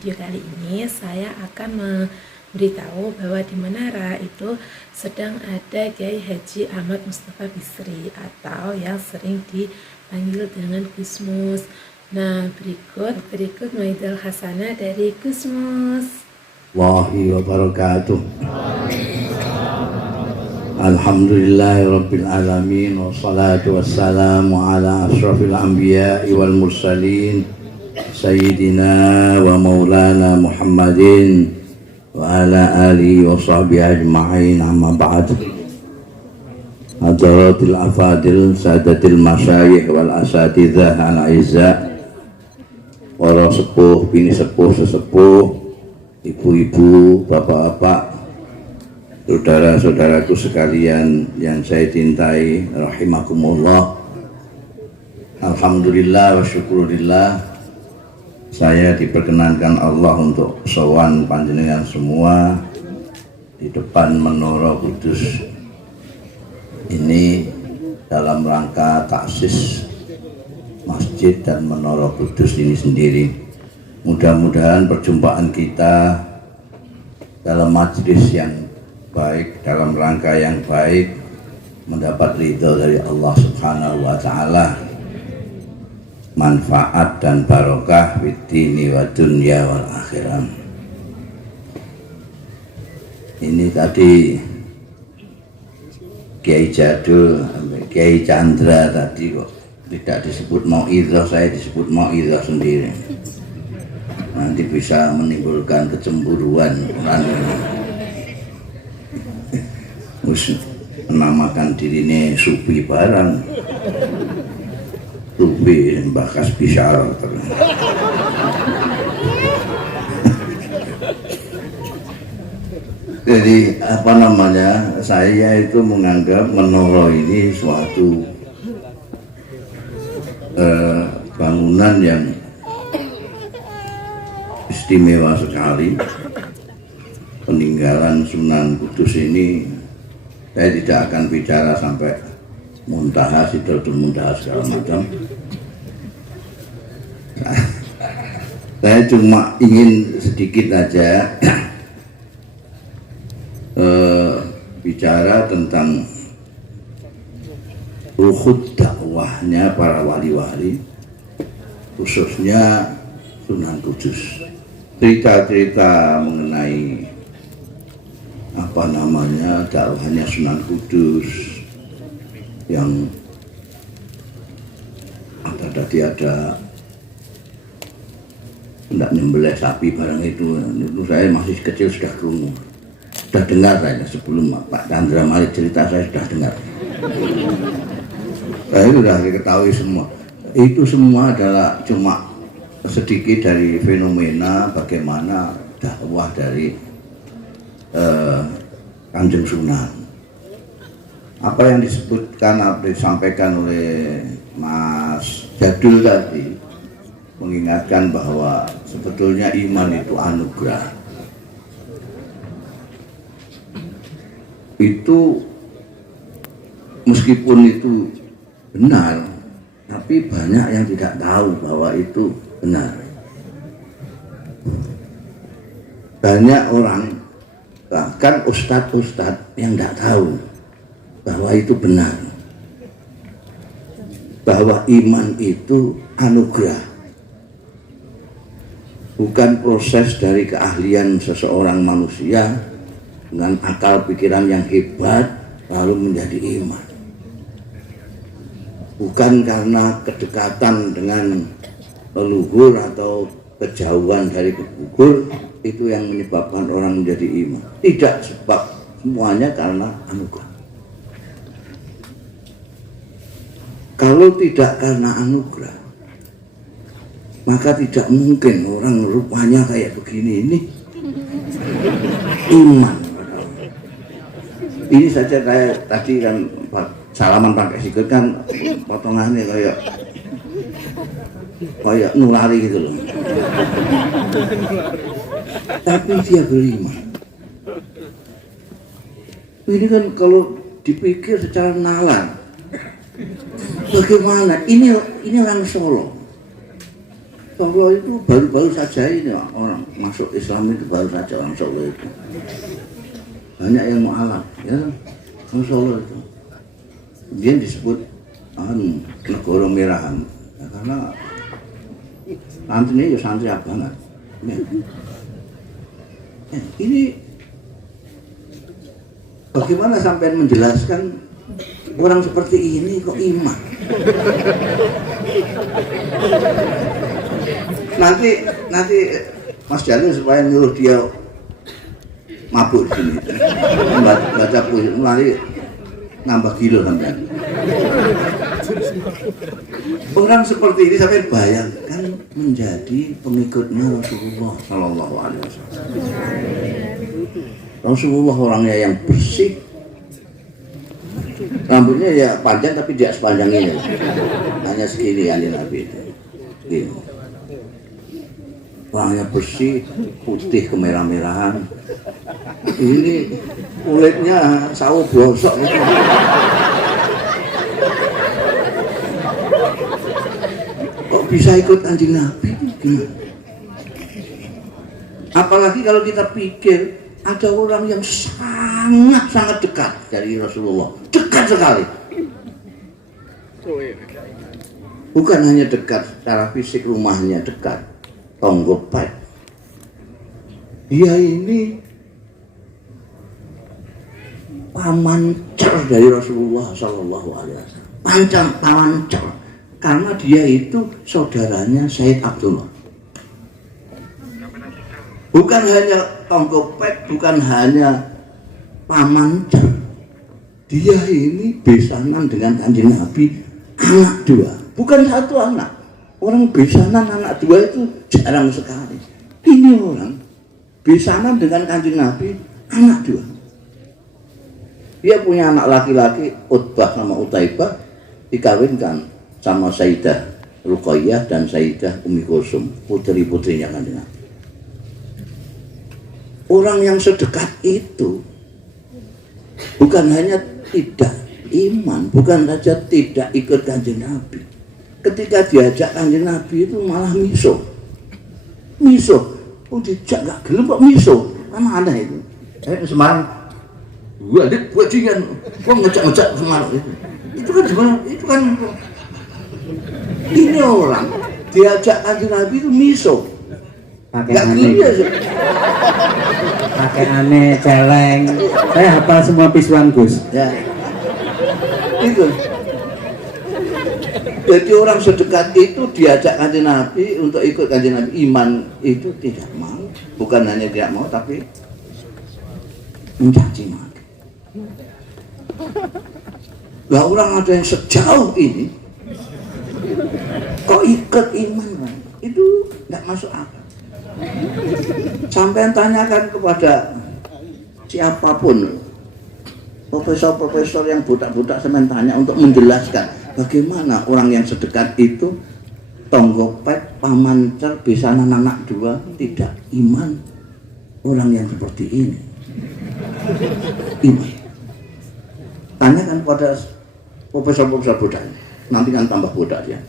video kali ini saya akan memberitahu bahwa di Menara itu sedang ada Kiai Haji Ahmad Mustafa Bisri atau yang sering dipanggil dengan Gusmus. Nah, berikut Maidul Hasanah dari Gusmus. Wahi wa barakatuh. Alhamdulillahirabbil alamin wassalatu wassalamu ala asyrafil anbiya'i wal mursalin sayyidina wa maulana Muhammadin wa ala alihi wa sahbihi ajma'in, amma ba'd. Hadaratil afadil sadatil masyayikh wal asatidzah al aizza, para sepuh, bini sepuh, sesepuh, ibu-ibu, bapak-bapak, saudara-saudaraku sekalian yang saya cintai, rahimakumullah. Alhamdulillah wa syukurillah, saya diperkenankan Allah untuk sowan panjenengan semua di depan Menara Kudus ini dalam rangka taksis masjid dan Menara Kudus ini sendiri. Mudah-mudahan perjumpaan kita dalam majelis yang baik, dalam rangka yang baik, mendapat ridho dari Allah Subhanahu wa Ta'ala, manfaat dan barokah fid-dini wa dunya wal akhirah. Ini tadi Kiai Jadul, Kiai Chandra tadi kok tidak disebut mau'idhah, saya disebut mau'idhah sendiri. Nanti bisa menimbulkan kecemburuan orang menamakan dirinya sufi barang, sufi bakas bisyar. Jadi apa namanya, saya itu menganggap menara ini suatu bangunan yang istimewa sekali. Peninggalan Sunan Kudus ini saya tidak akan bicara sampai muntaha, sidratul muntaha segala macam. Saya cuma ingin sedikit aja bicara tentang ruhut dakwahnya para wali-wali, khususnya Sunan Kudus. Cerita-cerita mengenai apa namanya dakwahnya Sunan Kudus yang ada hendak nyembelih sapi barang itu saya masih kecil sudah dengar saya sebelum Pak Chandra Malik cerita, saya sudah dengar. Saya sudah diketahui semua. Itu semua adalah cuma sedikit dari fenomena bagaimana dakwah dari Kanjeng Sunan. Apa yang disebutkan, apa disampaikan oleh Mas Jadul tadi, mengingatkan bahwa sebetulnya iman itu anugerah. Itu meskipun itu benar, tapi banyak yang tidak tahu bahwa itu benar. Banyak orang, bahkan ustadz-ustadz yang tidak tahu bahwa itu benar, bahwa iman itu anugerah, bukan proses dari keahlian seseorang manusia dengan akal pikiran yang hebat lalu menjadi iman, bukan karena kedekatan dengan leluhur atau kejauhan dari kubur itu yang menyebabkan orang menjadi iman. Tidak, sebab semuanya karena anugerah. Kalau tidak karena anugerah, maka tidak mungkin orang rupanya kayak begini ini iman. Ini saja saya tadi kan salaman pakai sikut kan potongannya kayak nulari gitu loh. Tapi dia beriman. Ini kan kalau dipikir secara nalar, bagaimana? Ini orang Solo. Solo itu baru-baru saja ini orang masuk Islam itu baru saja orang Solo itu. Banyak yang mu'alaf, ya, orang Solo itu. Dia disebut negara merahan, ya, karena santrinya ya santri abangan. Ya. Ini bagaimana sampai menjelaskan orang seperti ini kok iman? Nanti Mas Jalil supaya nyuruh dia mabuk di sini, baca puisi, mulai nambah kilo sampai. Orang seperti ini sampai bayangkan menjadi pengikutnya Rasulullah Sallallahu Alaihi Wasallam. Rasulullah orangnya yang bersih, rambutnya ya panjang tapi tidak sepanjang ini, hanya segini ya Nabi itu. Gini. Orangnya bersih, putih kemerah-merahan. Ini kulitnya sawo blosok. Kok bisa ikut Kanjeng Nabi? Gimana? Apalagi kalau kita pikir ada orang yang sangat dekat dari Rasulullah, dekat sekali. Bukan hanya dekat secara fisik, rumahnya dekat, tonggopat. Dia ini paman cer dari Rasulullah Sallallahu Alaihi Wasallam. Paman cer, karena dia itu saudaranya Said Abdullah. Bukan hanya tonggopet, bukan hanya paman cer. Dia ini besanan dengan Kanjeng Nabi, anak dua, bukan satu anak. Orang besanan anak dua itu jarang sekali. Ini orang besanan dengan Kanjeng Nabi, anak dua. Dia punya anak laki-laki, Utbah sama Utaibah, dikawinkan sama Sayyidah Ruqayyah dan Sayyidah Ummi Kulsum, putri-putrinya Kanjeng Nabi. Orang yang sedekat itu bukan hanya tidak iman, bukan saja tidak ikut Kanjeng Nabi. Ketika diajak Kanjeng Nabi itu malah miso. Oh dijak gak gelem kok miso. Kan aneh itu. Semarang, gua adik bajingan, gua ngejak-ngejak Semarang itu. Itu kan gimana? Itu kan ini orang diajak Kanjeng Nabi itu miso. Pakai aneh, celeng. Saya hafal semua pisuan Gus. Ya. Itu. Jadi orang sedekat itu diajak Kanjeng Nabi untuk ikut Kanjeng Nabi, iman itu tidak mau. Bukan hanya tidak mau, tapi mencaci maki. Lah orang ada yang sejauh ini kok ikut iman, itu tidak masuk akal. Sampai tanyakan kepada siapapun, profesor-profesor yang budak-budak, saya tanya untuk menjelaskan bagaimana orang yang sedekat itu, tonggopet, paman cer, besanan anak dua, tidak iman. Orang yang seperti ini iman. Tanyakan pada profesor-profesor budak, nanti kan tambah budak dia.